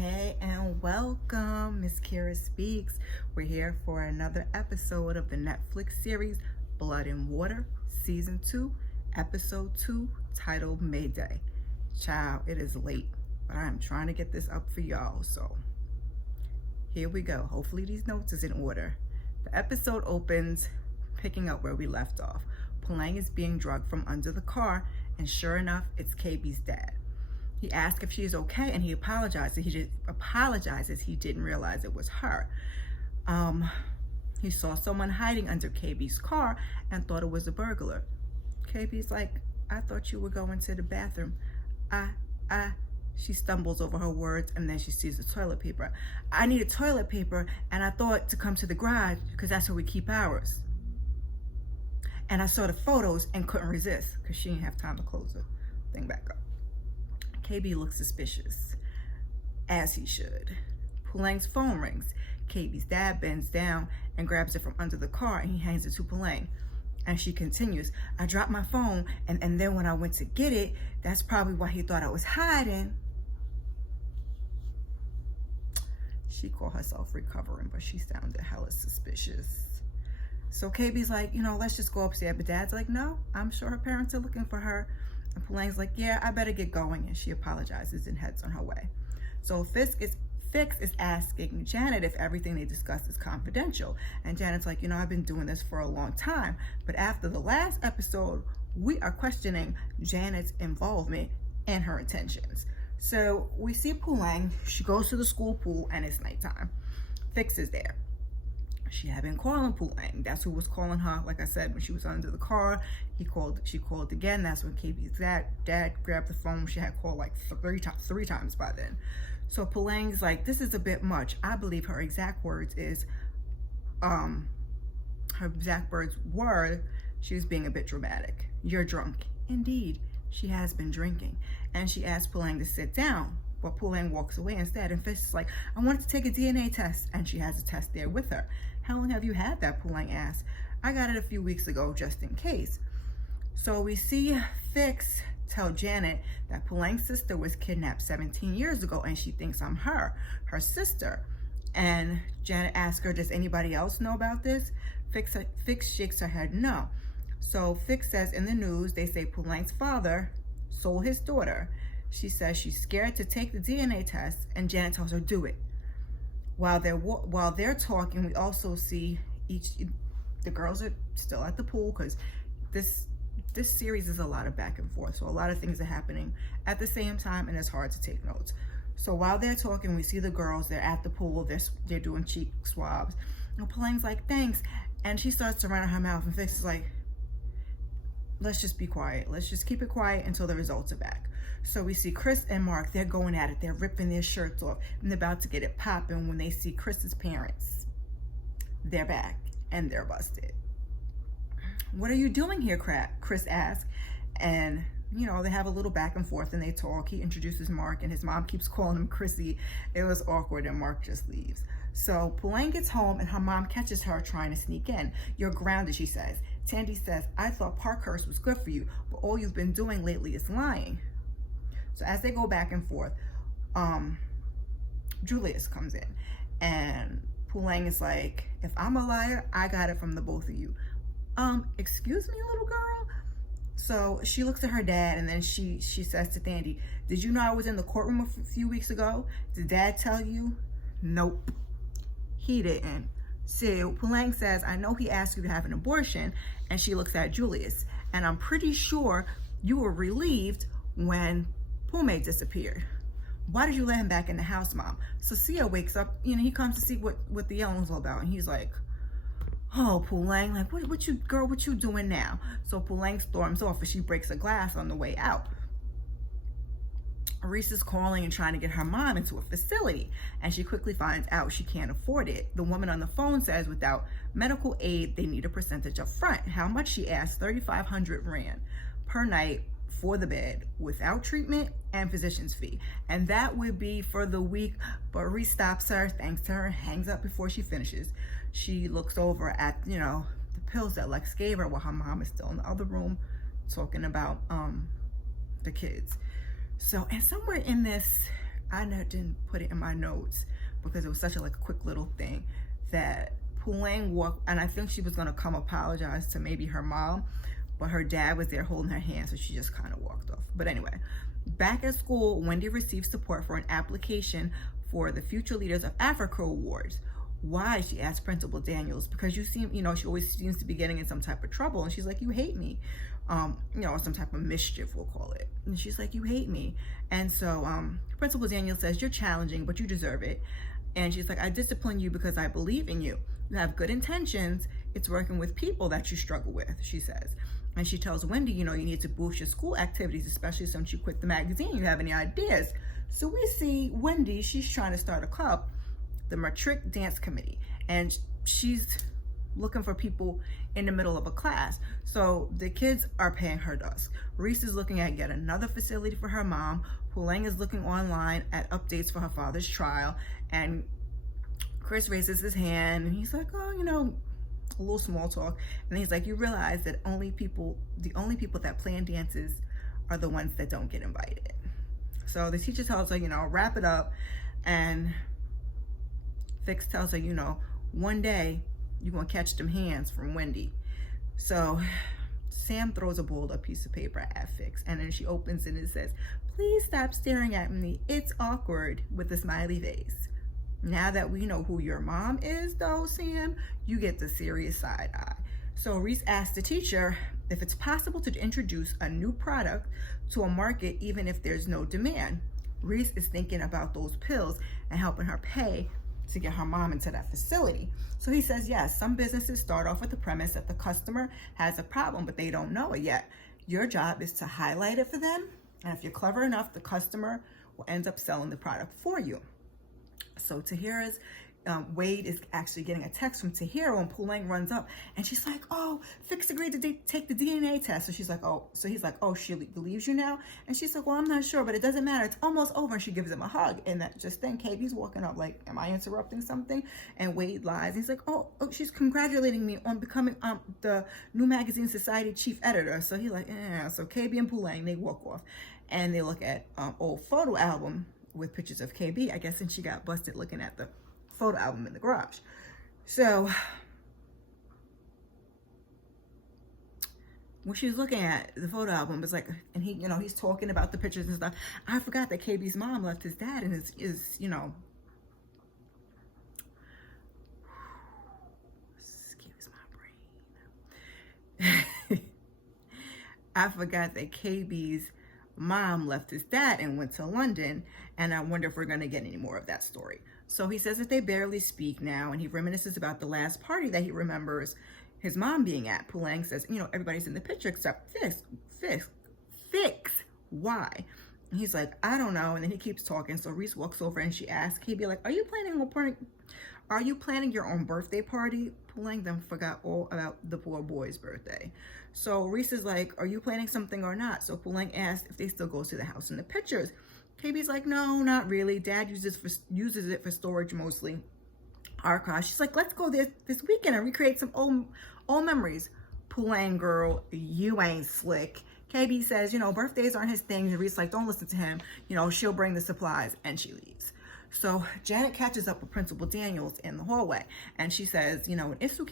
Hey and welcome, Miss Kira Speaks. We're here for another episode of the Netflix series Blood and Water, Season 2, Episode 2, titled Mayday. Child, it is late, but I'm trying to get this up for y'all, so here we go. Hopefully these notes is in order. The episode opens picking up where we left off. Puleng is being drugged from under the car, and sure enough, it's KB's dad. He asks if she's okay, and he apologizes. He didn't realize it was her. He saw someone hiding under KB's car and thought it was a burglar. KB's like, I thought you were going to the bathroom. She stumbles over her words, and then she sees the toilet paper. I needed toilet paper, and I thought to come to the garage because that's where we keep ours. And I saw the photos and couldn't resist because she didn't have time to close the thing back up. KB looks suspicious, as he should. Puleng's phone rings. KB's dad bends down and grabs it from under the car, and he hands it to Puleng. And she continues, I dropped my phone, and then when I went to get it, that's probably why he thought I was hiding. She called herself recovering, but she sounded hella suspicious. So KB's like, let's just go upstairs. But Dad's like, no, I'm sure her parents are looking for her. And Puleng's like, yeah, I better get going. And she apologizes and heads on her way. So Fiks is asking Janet if everything they discussed is confidential. And Janet's like, I've been doing this for a long time. But after the last episode, we are questioning Janet's involvement and her intentions. So we see Puleng. She goes to the school pool and it's nighttime. Fiks is there. She had been calling Puleng. That's who was calling her. Like I said, when she was under the car, she called again. That's when KB's dad grabbed the phone. She had called like three times by then. So Puleng's like, this is a bit much. I believe her exact words were, she was being a bit dramatic. You're drunk. Indeed, she has been drinking. And she asked Puleng to sit down. But Puleng walks away instead, and Fiks is like, I wanted to take a DNA test, and she has a test there with her. How long have you had that? Puleng asks. I got it a few weeks ago, just in case. So we see Fiks tell Janet that Puleng's sister was kidnapped 17 years ago, and she thinks I'm her sister. And Janet asks her, does anybody else know about this? Fiks shakes her head, no. So Fiks says in the news, they say Puleng's father sold his daughter. She says she's scared to take the DNA test, and Janet tells her, do it. While they're talking, we also see the girls are still at the pool because this series is a lot of back and forth. So a lot of things are happening at the same time, and it's hard to take notes. So while they're talking, we see the girls, they're at the pool, they're doing cheek swabs. And Puleng's like, thanks. And she starts to run out her mouth, and Fiks is like, let's just be quiet. Let's just keep it quiet until the results are back. So we see Chris and Mark, they're going at it. They're ripping their shirts off and they're about to get it popping when they see Chris's parents. They're back and they're busted. What are you doing here, Chris asks. And, they have a little back and forth and they talk. He introduces Mark and his mom keeps calling him Chrissy. It was awkward and Mark just leaves. So Puleng gets home and her mom catches her trying to sneak in. You're grounded, she says. Tandy says, I thought Parkhurst was good for you, but all you've been doing lately is lying. So as they go back and forth, Julius comes in and Puleng is like, if I'm a liar, I got it from the both of you. Excuse me, little girl? So she looks at her dad and then she says to Tandy, did you know I was in the courtroom a few weeks ago? Did Dad tell you? Nope, he didn't. So Puleng says, I know he asked you to have an abortion, and she looks at Julius, and I'm pretty sure you were relieved when Puleng disappeared. Why did you let him back in the house, Mom? Cecilia wakes up, he comes to see what the yelling's all about, and he's like, oh, Puleng, like, what you doing now? So Puleng storms off, and she breaks a glass on the way out. Reese is calling and trying to get her mom into a facility, and she quickly finds out she can't afford it. The woman on the phone says without medical aid, they need a percentage up front. How much, she asks? 3,500 rand per night for the bed without treatment and physician's fee. And that would be for the week, but Reese stops her, thanks to her, hangs up before she finishes. She looks over at, the pills that Lex gave her while her mom is still in the other room talking about the kids. So, and somewhere in this didn't put it in my notes because it was such a like quick little thing, that Puleng walked, and I think she was gonna come apologize to maybe her mom, but her dad was there holding her hand, so she just kind of walked off. But anyway, back at school, Wendy received support for an application for the Future Leaders of Africa Awards. Why? She asked Principal Daniels. Because you seem, you know, she always seems to be getting in some type of trouble, and she's like, you hate me. You know, some type of mischief, we'll call it. And she's like, you hate me. And so Principal Daniels says, you're challenging, but you deserve it. And she's like, I discipline you because I believe in you. You have good intentions. It's working with people that you struggle with, she says. And she tells Wendy, you know, you need to boost your school activities, especially since you quit the magazine. You have any ideas? So we see Wendy, she's trying to start a club, the Matric Dance Committee. And she's looking for people in the middle of a class. So the kids are paying her dues. Reese is looking at yet another facility for her mom. Puleng is looking online at updates for her father's trial. And Chris raises his hand and he's like, oh, you know, a little small talk. And he's like, you realize that the only people that plan dances are the ones that don't get invited. So the teacher tells her, you know, wrap it up. And Fiks tells her, you know, one day you're gonna catch them hands from Wendy. So Sam throws a balled up piece of paper at Fiks, and then she opens it and it says, please stop staring at me. It's awkward, with a smiley face. Now that we know who your mom is though, Sam, you get the serious side eye. So Reese asked the teacher if it's possible to introduce a new product to a market even if there's no demand. Reese is thinking about those pills and helping her pay to get her mom into that facility. So he says, yes, some businesses start off with the premise that the customer has a problem, but they don't know it yet. Your job is to highlight it for them. And if you're clever enough, the customer will end up selling the product for you. So Tahira's, Wade is actually getting a text from Tahira when Puleng runs up, and she's like, oh, Fiks agreed to take the DNA test. So she's like, oh, so he's like, oh, she believes you now? And she's like, well, I'm not sure, but it doesn't matter. It's almost over. And she gives him a hug. And that just then KB's walking up like, am I interrupting something? And Wade lies. He's like, oh, she's congratulating me on becoming the New Magazine Society chief editor. So he's like, yeah. So KB and Puleng, they walk off and they look at old photo album with pictures of KB, I guess, since she got busted looking at the photo album in the garage. So when she's looking at the photo album, it's like, and he, you know, he's talking about the pictures and stuff. I forgot that KB's mom left his dad and is you know, excuse my brain. I forgot that KB's mom left his dad and went to London, and I wonder if we're going to get any more of that story. So he says that they barely speak now, and he reminisces about the last party that he remembers his mom being at. Puleng says, you know, everybody's in the picture except Fiks. Why? And he's like, I don't know. And then he keeps talking. So Reese walks over and she asks, he'd be like, are you planning your own birthday party? Puleng then forgot all about the poor boy's birthday. So Reese is like, are you planning something or not? So Puleng asked if they still go to the house in the pictures. KB's like, no, not really. Dad uses it for storage mostly. Archive. She's like, let's go this weekend and recreate some old memories. Puleng, girl, you ain't slick. KB says, you know, birthdays aren't his thing. And Reese's like, don't listen to him. You know, she'll bring the supplies, and she leaves. So Janet catches up with Principal Daniels in the hallway, and she says, you know, an issue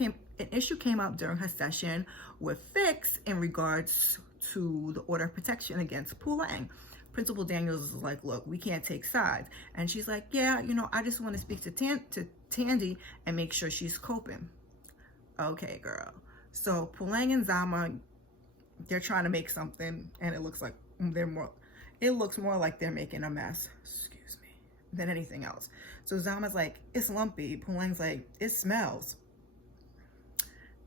came up during her session with Fiks in regards to the order of protection against Puleng. Principal Daniels is like, look, we can't take sides. And she's like, yeah, you know, I just want to speak to Tandy and make sure she's coping. Okay, girl. So Puleng and Zama, they're trying to make something, and it looks more like they're making a mess, excuse me, than anything else. So Zama's like, it's lumpy. Puleng's like, it smells.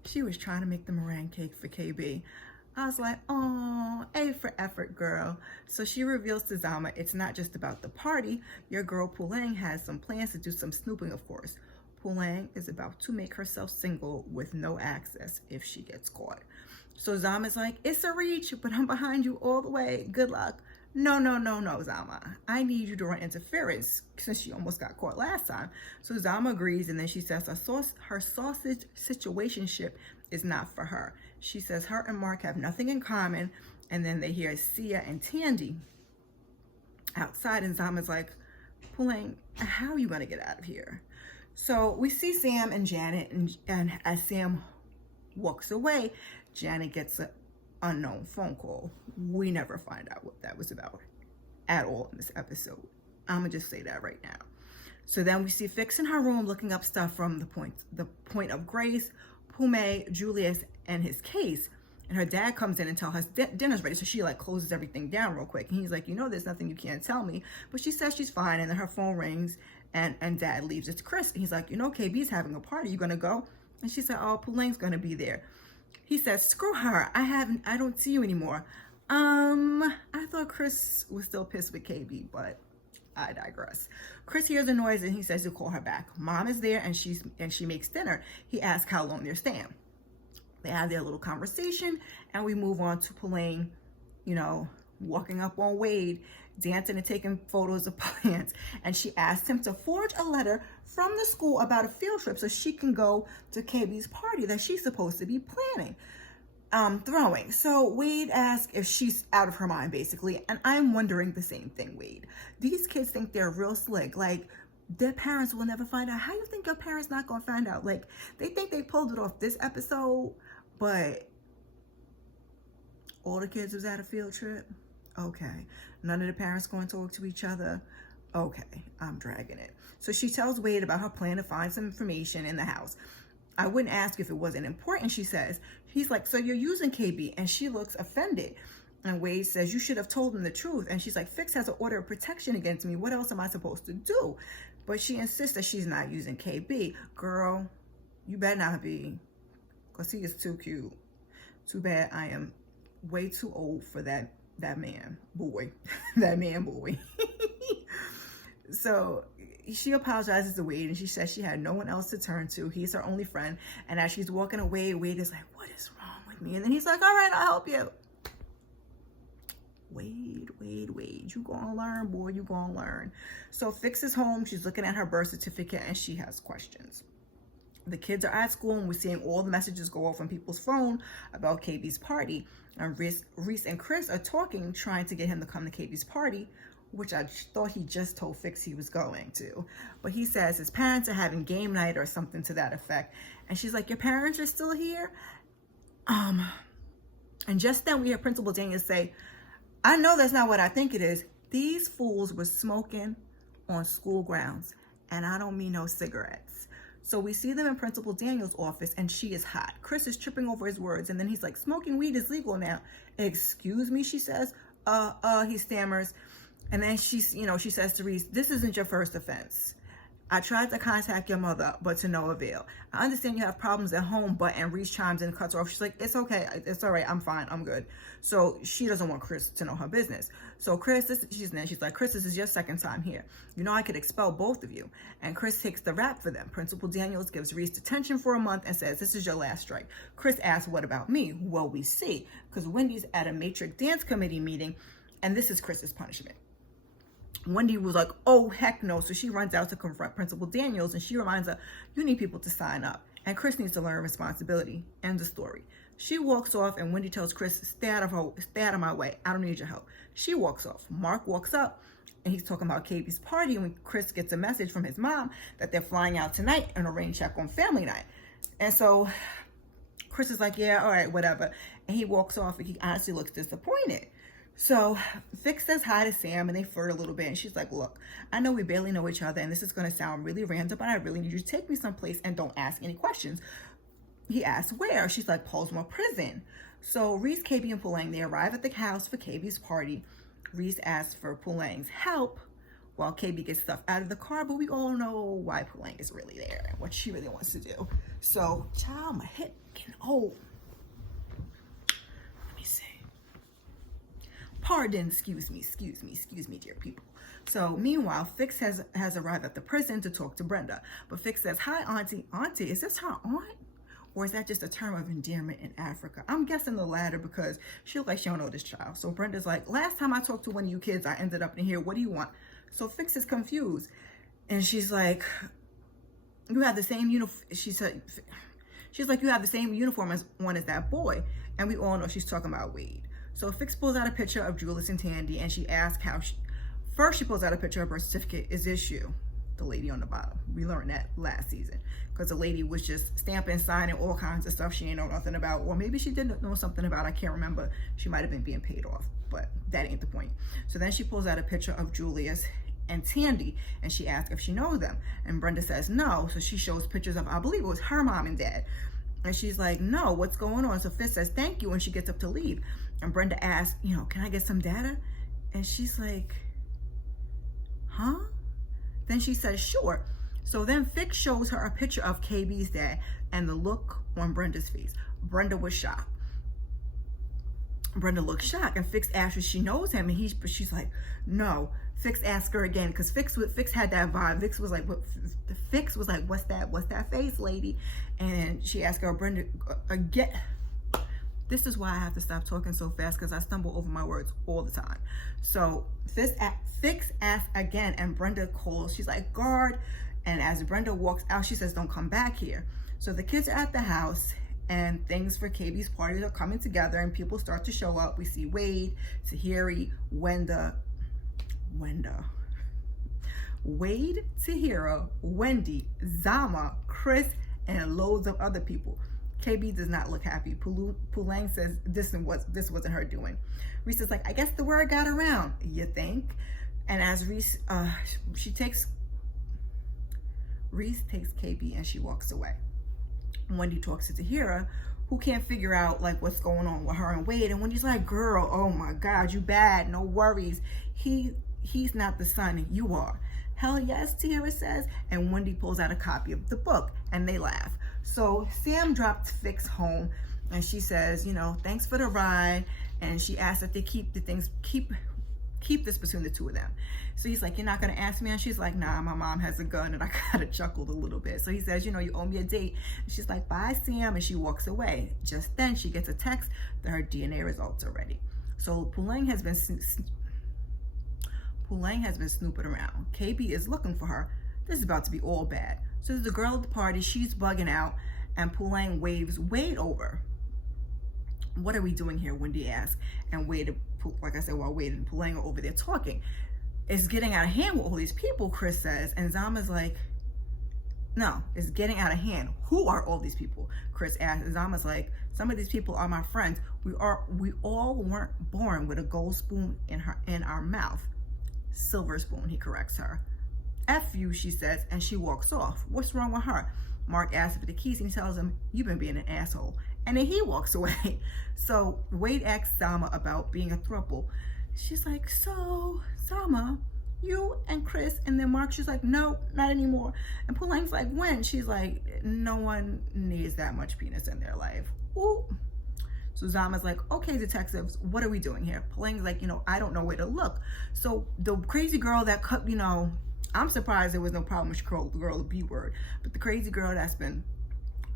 She was trying to make the meringue cake for KB. I was like, oh, A for effort, girl. So she reveals to Zama it's not just about the party. Your girl Puleng has some plans to do some snooping, of course. Puleng is about to make herself single with no access if she gets caught. So Zama's like, it's a reach, but I'm behind you all the way. Good luck. No, Zama. I need you to run interference since she almost got caught last time. So Zama agrees, and then she says her sausage situationship is not for her. She says her and Mark have nothing in common, and then they hear Sia and Tandy outside, and Zama's like, Puleng, how are you gonna get out of here? So we see Sam and Janet, and as Sam walks away, Janet gets an unknown phone call. We never find out what that was about at all in this episode. I'm gonna just say that right now. So then we see Fiks in her room looking up stuff from the point of Grace, Pume, Julius, and his case. And her dad comes in and tells her dinner's ready. So she like closes everything down real quick. And he's like, you know, there's nothing you can't tell me. But she says she's fine. And then her phone rings and dad leaves. It's Chris. And he's like, you know, KB's having a party. You gonna go? And she said, oh, Puleng's gonna be there. He says, screw her. I don't see you anymore. I thought Chris was still pissed with KB, but I digress. Chris hears a noise and he says he'll call her back. Mom is there and she makes dinner. He asks how long they're staying. They have their little conversation and we move on to Puleng, you know, walking up on Wade, dancing and taking photos of plants. And she asks him to forge a letter from the school about a field trip so she can go to KB's party that she's supposed to be planning. Throwing. So Wade asks if she's out of her mind, basically. And I'm wondering the same thing, Wade. These kids think they're real slick. Like, their parents will never find out. How you think your parents not gonna find out? Like, they think they pulled it off this episode, but all the kids was at a field trip? Okay. None of the parents going to talk to each other? Okay, I'm dragging it. So she tells Wade about her plan to find some information in the house. I wouldn't ask if it wasn't important, she says. He's like, so you're using KB? And she looks offended. And Wade says, you should have told him the truth. And she's like, Fiks has an order of protection against me. What else am I supposed to do? But she insists that she's not using KB. Girl, you better not be, because he is too cute. Too bad I am way too old for that man, boy. That man, boy. So she apologizes to Wade and she says she had no one else to turn to. He's her only friend. And as she's walking away, Wade is like, what is wrong with me? And then he's like, all right, I'll help you. Wade, you gonna learn, boy, you gonna learn. So Fiks is home. She's looking at her birth certificate and she has questions. The kids are at school and we're seeing all the messages go off on people's phone about KB's party. And Reese and Chris are talking, trying to get him to come to KB's party, which I thought he just told Fiks he was going to. But he says his parents are having game night or something to that effect. And she's like, your parents are still here? And just then we hear Principal Daniels say, I know that's not what I think it is. These fools were smoking on school grounds. And I don't mean no cigarettes. So we see them in Principal Daniels' office and she is hot. Chris is tripping over his words. And then he's like, smoking weed is legal now. Excuse me, she says. He stammers. And then she says to Reese, this isn't your first offense. I tried to contact your mother, but to no avail. I understand you have problems at home, but, and Reese chimes in and cuts her off. She's like, it's okay. It's all right. I'm fine. I'm good. So she doesn't want Chris to know her business. So Chris, she's like, Chris, this is your second time here. You know, I could expel both of you. And Chris takes the rap for them. Principal Daniels gives Reese detention for a month and says, this is your last strike. Chris asks, what about me? Well, we see, because Wendy's at a matrix dance committee meeting, and this is Chris's punishment. Wendy was like, oh, heck no. So she runs out to confront Principal Daniels and she reminds her, you need people to sign up. And Chris needs to learn responsibility. End the story. She walks off and Wendy tells Chris, stay out of my way. I don't need your help. She walks off. Mark walks up and he's talking about KB's party. And when Chris gets a message from his mom that they're flying out tonight and a rain check on family night. And so Chris is like, yeah, all right, whatever. And he walks off and he honestly looks disappointed. So Fiks says hi to Sam and they flirt a little bit. And she's like, look, I know we barely know each other and this is going to sound really random, but I really need you to take me someplace and don't ask any questions. He asks where. She's like, Polesmore Prison. So Reese, KB, and Puleng, they arrive at the house for KB's party. Reese asks for Puleng's help while KB gets stuff out of the car, but we all know why Puleng is really there and what she really wants to do. So, child, my hip getting old. Pardon, excuse me, dear people. So meanwhile, Fiks has arrived at the prison to talk to Brenda. But Fiks says, hi, auntie. Auntie, is this her aunt? Or is that just a term of endearment in Africa? I'm guessing the latter because she looks like she don't know this child. So Brenda's like, last time I talked to one of you kids, I ended up in here. What do you want? So Fiks is confused. And she's like, you have the same uniform. She's like, you have the same uniform as that boy. And we all know she's talking about Wade. So Fiks pulls out a picture of Julius and Tandy and she asks First, she pulls out a picture of her certificate. Is this you? The lady on the bottom. We learned that last season because the lady was just stamping, signing all kinds of stuff she ain't know nothing about, or maybe she didn't know something about. I can't remember. She might have been being paid off, but that ain't the point. So then she pulls out a picture of Julius and Tandy, and she asks if she knows them, and Brenda says no. So she shows pictures of, I believe it was her mom and dad, and she's like, no, what's going on? So Fiks says thank you, and she gets up to leave, and Brenda asks, can I get some data? And she's like, huh? Then she says, sure. So then Fiks shows her a picture of KB's dad, and the look on Brenda's face. Brenda was shocked. Brenda looked shocked, and Fiks asked if she knows him, and she's like, no. Fiks asked her again, because Fiks had that vibe. Fiks was like, what's that face, lady? And she asked her, Brenda, again. This is why I have to stop talking so fast, because I stumble over my words all the time. So Fiks asks again, and Brenda calls. She's like, guard. And as Brenda walks out, she says, don't come back here. So the kids are at the house, and things for KB's parties are coming together, and people start to show up. We see Wade, Tahiri, Wade, Tahira, Wendy, Zama, Chris, and loads of other people. KB does not look happy. Puleng says this wasn't her doing. Reese is like, I guess the word got around. You think? And as Reese takes KB and she walks away. Wendy talks to Tahira, who can't figure out like what's going on with her and Wade. And Wendy's like, girl, oh my God, you bad. No worries. He's not the son. You are. Hell yes, Tahira says. And Wendy pulls out a copy of the book, and they laugh. So Sam dropped Fiks home, and she says, thanks for the ride. And she asks that they keep this between the two of them. So he's like, you're not gonna ask me? And she's like, nah, my mom has a gun. And I kind of chuckled a little bit. So he says, you owe me a date. And she's like, bye, Sam. And she walks away. Just then she gets a text that her DNA results are ready. So Puleng has been snooping around. KB is looking for her. This is about to be all bad. So there's a girl at the party, she's bugging out, and Puleng waves Wade over. What are we doing here? Wendy asks. And Wade, like I said, while Wade and Puleng are over there talking, it's getting out of hand with all these people, Chris says. And Zama's like, no, it's getting out of hand. Who are all these people? Chris asks. And Zama's like, some of these people are my friends. We all weren't born with a gold spoon in our mouth. Silver spoon, he corrects her. F you, she says, and she walks off. What's wrong with her? Mark asks for the keys, and he tells him, you've been being an asshole. And then he walks away. So Wade asks Zama about being a throuple. She's like, so Zama, you and Chris, and then Mark, she's like, no, not anymore. And Puleng's like, when? She's like, no one needs that much penis in their life. Ooh. So Zama's like, okay, detectives, what are we doing here? Puleng's like, I don't know where to look. So the crazy girl that cut, I'm surprised there was no problem with the girl, the B word, but the crazy girl that's been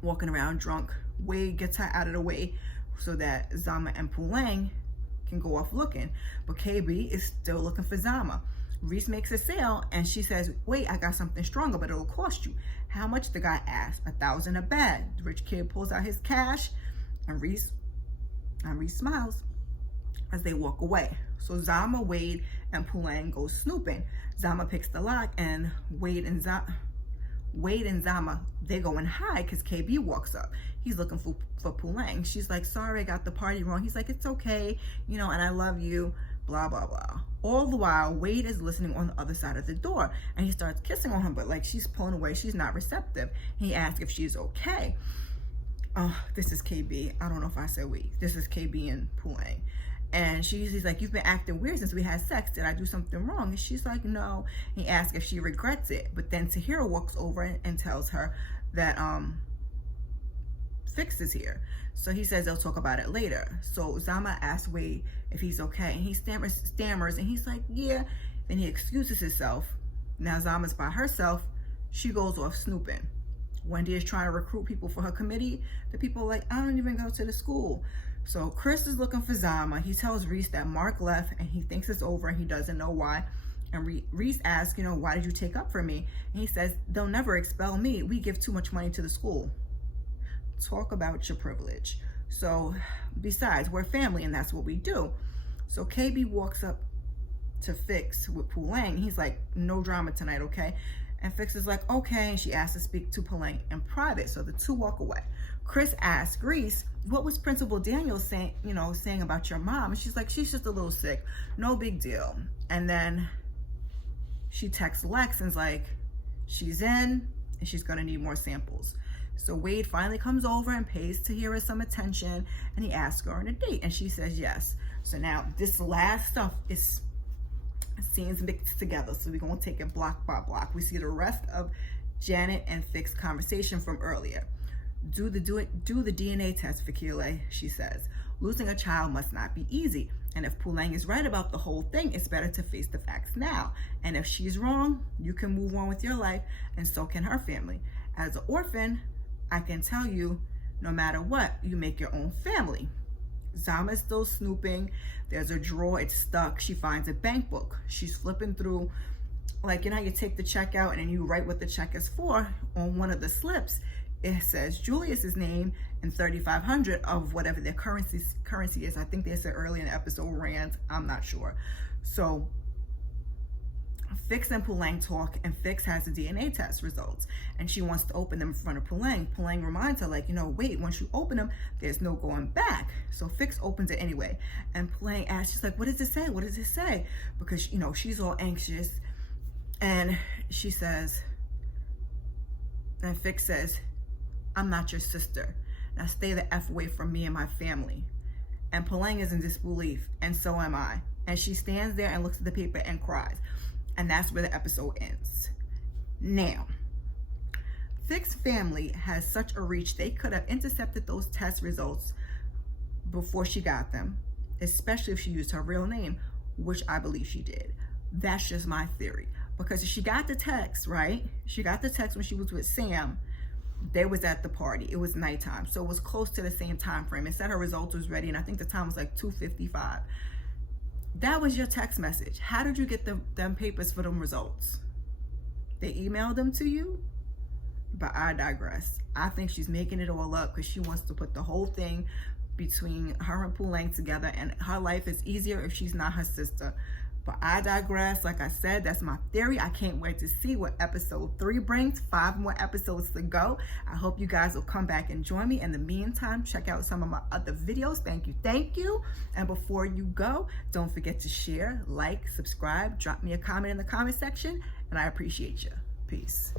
walking around drunk, Wade gets her out of the way so that Zama and Puleng can go off looking. But KB is still looking for Zama. Reese makes a sale, and she says, wait, I got something stronger, but it'll cost you. How much? The guy asks. $1,000 a bag. The rich kid pulls out his cash, and Reese smiles as they walk away. So Zama, Wade, and Puleng go snooping. Zama picks the lock, and Wade and Zama, they go and hide because KB walks up. He's looking for Puleng. She's like, sorry, I got the party wrong. He's like, it's okay, and I love you, blah, blah, blah. All the while, Wade is listening on the other side of the door, and he starts kissing on her, but like she's pulling away. She's not receptive. He asks if she's okay. Oh, this is KB. I don't know if I said we. This is KB and Puleng. And he's like, you've been acting weird since we had sex. Did I do something wrong? And she's like, no. He asks if she regrets it. But then Tahira walks over and tells her that Fiks is here. So he says they'll talk about it later. So Zama asks Wade if he's okay. And he stammers, and he's like, yeah. Then he excuses himself. Now Zama's by herself. She goes off snooping. Wendy is trying to recruit people for her committee. The people are like, I don't even go to the school. So Chris is looking for Zama. He tells Reese that Mark left, and he thinks it's over, and he doesn't know why. And Reese asks, why did you take up for me? And he says, they'll never expel me. We give too much money to the school. Talk about your privilege. So besides, we're family, and that's what we do. So KB walks up to Fiks with Puleng. He's like, no drama tonight, okay? And Fiks is like, okay. And she asks to speak to Puleng in private. So the two walk away. Chris asks Grease, what was Principal Daniel saying, saying about your mom? And she's like, she's just a little sick. No big deal. And then she texts Lex and's like, she's in and she's gonna need more samples. So Wade finally comes over and pays Tahira some attention, and he asks her on a date, and she says yes. So now this last stuff is scenes mixed together, so we're gonna take it block by block. We see the rest of Janet and Fiks' conversation from earlier. Do the DNA test for Keeley, she says. Losing a child must not be easy, and if Puleng is right about the whole thing, it's better to face the facts now. And if she's wrong, you can move on with your life, and so can her family. As an orphan, I can tell you, no matter what, you make your own family. Zama's still snooping. There's a drawer, it's stuck. She finds a bank book. She's flipping through, like, you take the check out and then you write what the check is for. On one of the slips, it says Julius's name and 3,500 of whatever their currency is. I think they said earlier in the episode, rands, I'm not sure. So Fiks and Puleng talk, and Fiks has the DNA test results, and she wants to open them in front of Puleng. Puleng reminds her, like, wait, once you open them, there's no going back. So Fiks opens it anyway, and Puleng asks, she's like, what does it say? What does it say? Because, she's all anxious, and she says, and Fiks says, I'm not your sister. Now stay the F away from me and my family. And Puleng is in disbelief, and so am I. And she stands there and looks at the paper and cries. And that's where the episode ends. Now, Fiks' family has such a reach, they could have intercepted those test results before she got them, especially if she used her real name, which I believe she did. That's just my theory. Because she got the text, right? She got the text when she was with Sam. They was at the party. It was nighttime. So it was close to the same time frame. It said her results was ready, and I think the time was like 2:55. That was your text message. How did you get them papers for them results? They emailed them to you? But I digress. I think she's making it all up because she wants to put the whole thing between her and Puleng together, and her life is easier if she's not her sister. But I digress. Like I said, that's my theory. I can't wait to see what episode 3 brings. 5 more episodes to go. I hope you guys will come back and join me. In the meantime, check out some of my other videos. Thank you. And before you go, don't forget to share, like, subscribe, drop me a comment in the comment section, and I appreciate you. Peace.